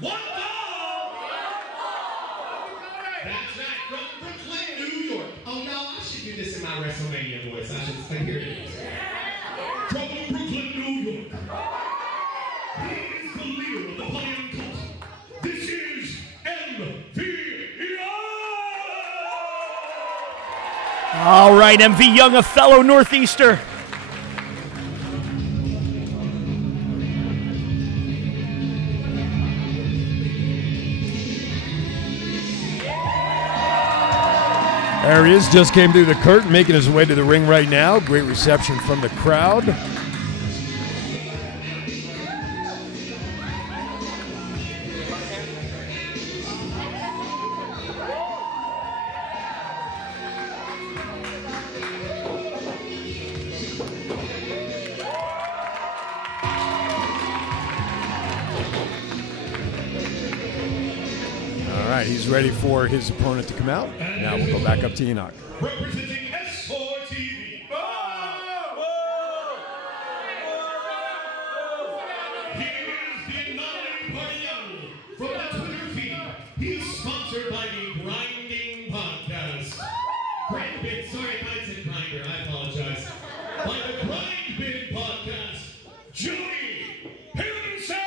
one ball. That's right, from Brooklyn, New York. Oh, y'all, I should do this in my WrestleMania voice. I should say, here it is. From Brooklyn, New York. He is the leader of the Polyam Cult. This is MV Young. All right, MV Young, a fellow Northeaster. There he is, just came through the curtain, making his way to the ring right now. Great reception from the crowd. All right, he's ready for his opponent to come out. Now we'll go back up to Enoch. Representing S4 TV. He is the Anomaly Party Animal from the Twitter feed. He's sponsored by the Grinding Podcast. Grindbit, sorry if I said grinder, I apologize. By the Grindbit Podcast, Jody himself!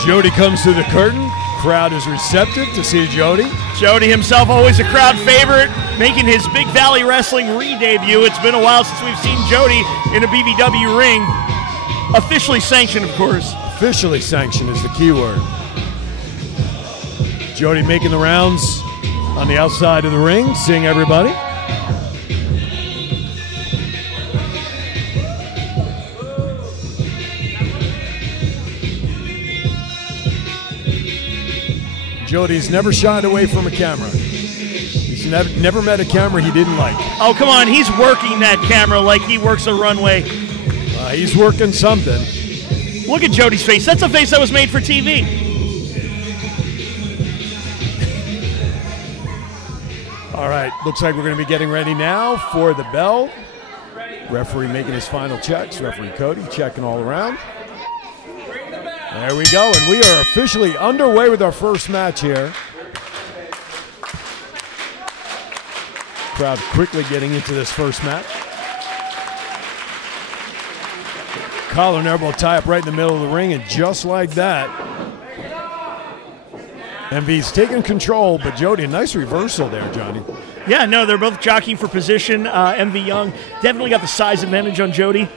Jody comes through the curtain. Crowd is receptive to see Jody. Jody himself, always a crowd favorite, making his Big Valley Wrestling re-debut. It's been a while since we've seen Jody in a BVW ring. Officially sanctioned, of course. Officially sanctioned is the key word. Jody making the rounds on the outside of the ring, seeing everybody. Jody's never shied away from a camera. He's never met a camera he didn't like. Oh, come on. He's working that camera like he works a runway. He's working something. Look at Jody's face. That's a face that was made for TV. All right, looks like we're going to be getting ready now for the bell. Referee making his final checks. Referee Cody checking all around. There we go, and we are officially underway with our first match here. Crowd quickly getting into this first match. Collar and elbow tie up right in the middle of the ring, and just like that, MV's taking control, but Jody, a nice reversal there, Johnny. Yeah, no, they're both jockeying for position. MV Young definitely got the size advantage on Jody.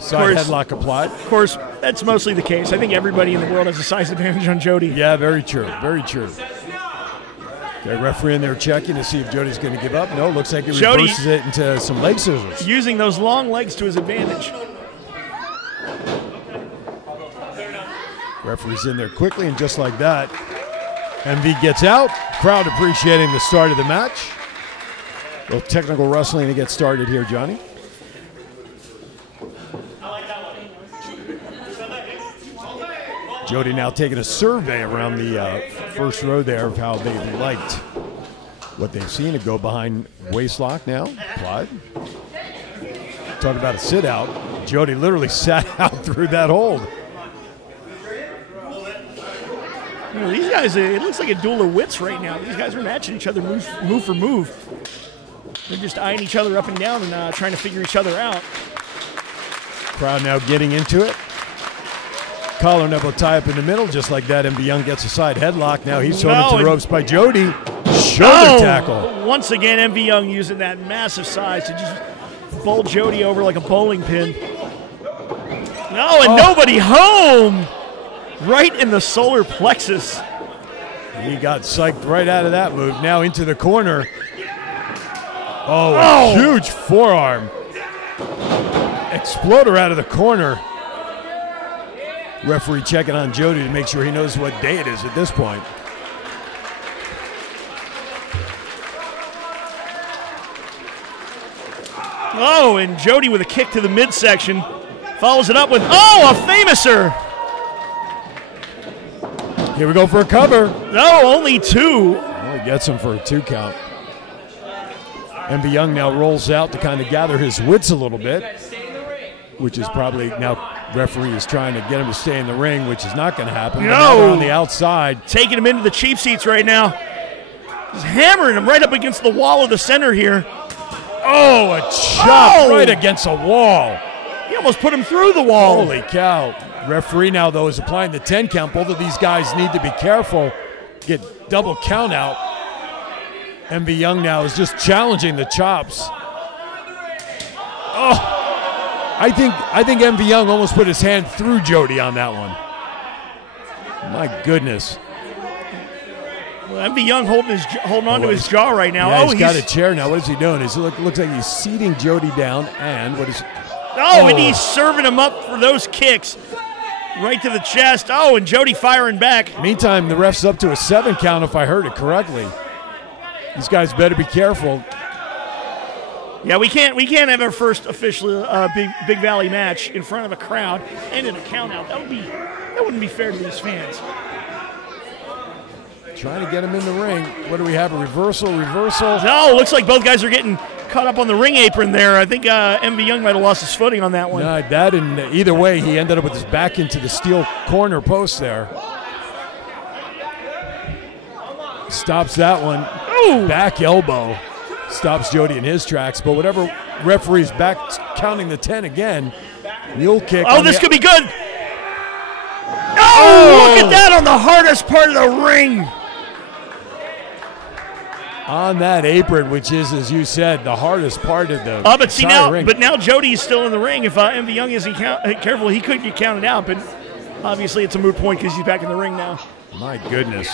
Side headlock applied. Of course, that's mostly the case. I think everybody in the world has a size advantage on Jody. Yeah, very true. Very true. Okay, referee in there checking to see if Jody's going to give up. No, looks like he reverses it into some leg scissors. Using those long legs to his advantage. Referee's in there quickly, and just like that, MV gets out. Crowd appreciating the start of the match. A little technical wrestling to get started here, Johnny. Jody now taking a survey around the first row there of how they've liked what they've seen. It go behind waistlock now, applied. Talk about a sit out. Jody literally sat out through that hold. You know, these guys, it looks like a duel of wits right now. These guys are matching each other move for move. They're just eyeing each other up and down and trying to figure each other out. Crowd now getting into it. Collar and elbow tie up in the middle, just like that. MV Young gets a side headlock. Now he's thrown into the ropes by Jody. Shoulder tackle. Once again, MV Young using that massive size to just bowl Jody over like a bowling pin. No, and nobody home. Right in the solar plexus. He got psyched right out of that move. Now into the corner. Oh, huge forearm. Exploder out of the corner. Referee checking on Jody to make sure he knows what day it is at this point. Oh, and Jody with a kick to the midsection. Follows it up with, oh, a famouser. Here we go for a cover. No, only 2. Well, he gets him for a 2 count. Envy Young now rolls out to kind of gather his wits a little bit, which is probably now referee is trying to get him to stay in the ring, which is not going to happen. No. Now they're on the outside. Taking him into the cheap seats right now. He's hammering him right up against the wall of the center here. Oh, a chop right against a wall. He almost put him through the wall. Holy cow. Referee now, though, is applying the 10 count. Both of these guys need to be careful. Get double count out. Envy Young now is just challenging the chops. Oh, I think Envy Young almost put his hand through Jody on that one. My goodness. Well, Envy Young holding on to his jaw right now. Yeah, he's got a chair now. What is he doing? It looks like he's seating Jody down, and what is? Oh, and he's serving him up for those kicks. Right to the chest. Oh, and Jody firing back. Meantime, the ref's up to a 7 count if I heard it correctly. These guys better be careful. Yeah, we can't have our first official Big Valley match in front of a crowd and in a count out. That wouldn't be fair to these fans. Trying to get him in the ring. What do we have? A reversal? No, looks like both guys are getting caught up on the ring apron there. I think Envy Young might have lost his footing on that one. No, that and either way, he ended up with his back into the steel corner post there. Stops that one. Ooh. Back elbow. Stops Jody in his tracks, but whatever referee's back counting the 10 again. Mule kick. Oh, this could be good. Oh, look at that on the hardest part of the ring. On that apron, which is, as you said, the hardest part of the ring. But now Jody's still in the ring. If Envy Young isn't careful, he could get counted out. But obviously, it's a moot point because he's back in the ring now. My goodness!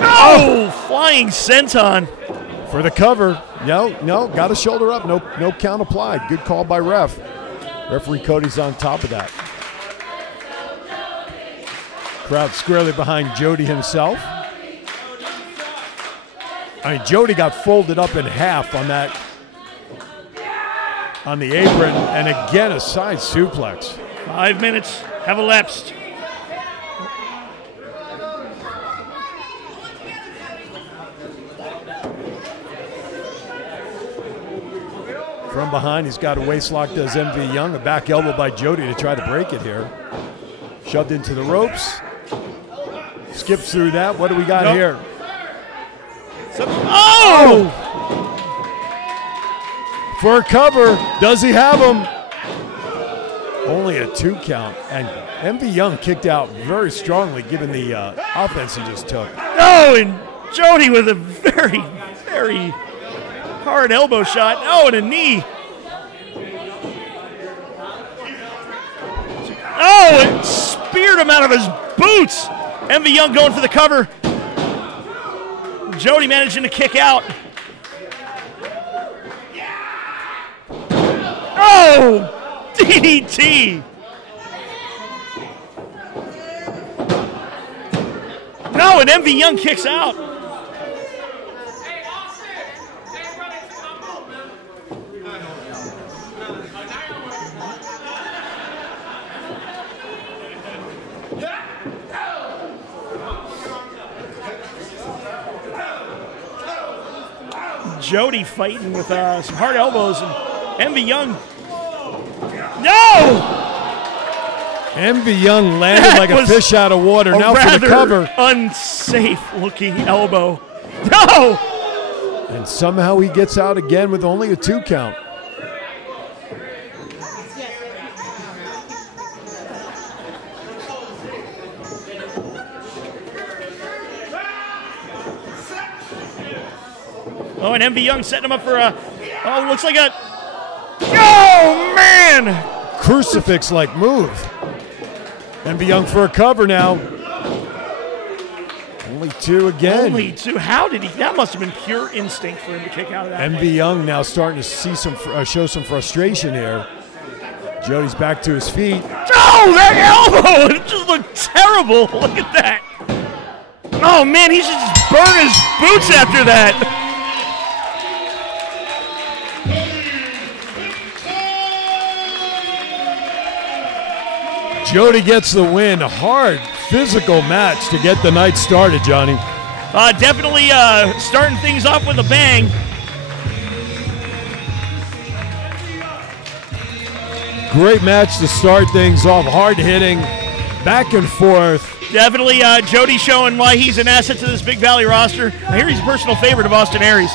Oh, flying senton for the cover. No, got a shoulder up. No count applied. Good call by ref. Referee Cody's on top of that. Crowd squarely behind Jody himself. I mean, Jody got folded up in half on the apron, and again a side suplex. 5 minutes have elapsed. From behind, he's got a waist lock, does Envy Young. A back elbow by Jody to try to break it here. Shoved into the ropes. Skips through that. What do we got here? Oh! For a cover. Does he have him? Only a 2 count. And Envy Young kicked out very strongly given the offense he just took. Oh, and Jody with a very, very hard elbow shot. Oh, and a knee. Oh, it speared him out of his boots. Envy Young going for the cover. Jody managing to kick out. Oh, DDT. No, and Envy Young kicks out. Jody fighting with some hard elbows, and Envy Young. No! Envy Young landed like a fish out of water. Now for the cover. Unsafe looking elbow. No! And somehow he gets out again with only a 2 count. Oh, and Envy Young setting him up for a, looks like a, oh, man! Crucifix-like move. Envy Young for a cover now. Only 2 again. Only 2. How did he, that must have been pure instinct for him to kick out of that. Envy Young now starting to see show some frustration here. Jody's back to his feet. Oh, that elbow! It just looked terrible. Look at that. Oh, man, he should just burn his boots after that. Jody gets the win. Hard, physical match to get the night started, Johnny. Definitely starting things off with a bang. Great match to start things off. Hard hitting, back and forth. Definitely Jody showing why he's an asset to this Big Valley roster. I hear he's a personal favorite of Austin Aries.